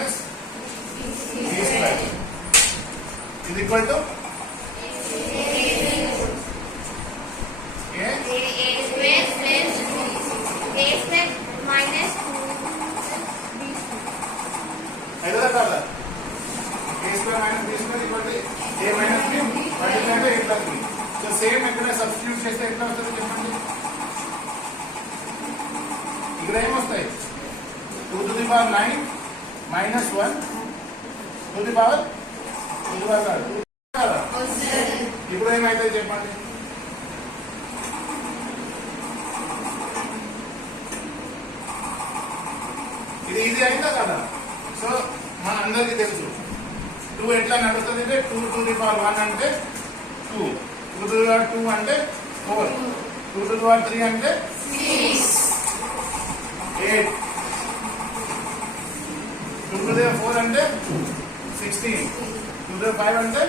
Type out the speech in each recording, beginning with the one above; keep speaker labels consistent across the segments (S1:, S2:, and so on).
S1: minus C square is equal to same minus one to the power two the power కాదు? ఇప్పుడు ఏమైతుంది చెప్పండి? ఇది ఈజీ అయిందా కదా? సో మన అందరికీ తెలుసు. టూ ఎట్లా నడుస్తుంది అంటే two to the power one అంటే two. Two to power two అంటే four. Two to power three అంటే ఎయిట్. ది ఫోర్ అంటే సిక్స్టీన్ టూ టు ఫైవ్ అంటే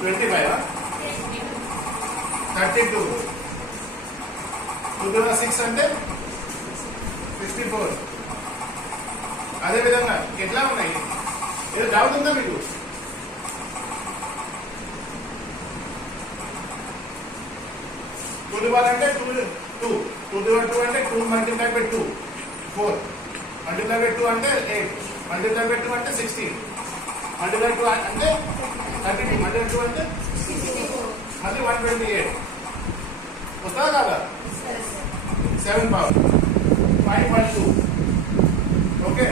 S1: twenty five thirty two two to six అంటే సిక్స్టీ ఫోర్ అదేవిధంగా ఎట్లా ఉన్నాయి? ఏదో డౌట్ ఉందా మీకు? టూ డివైడ్ అంటే two two two divide two అంటే two multiply by two four multiply by two అంటే ఎయిట్ మల్టిప్లై బై టూ అంటే సిక్స్టీన్ మల్టిప్లై టూ అంటే థర్టీ టూ మల్టిప్లై టూ అంటే మళ్ళీ వన్ ట్వంటీ ఎయిట్ వస్తుందా కాదా seven power five one two okay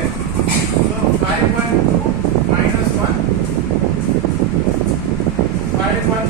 S1: so five one two minus one five one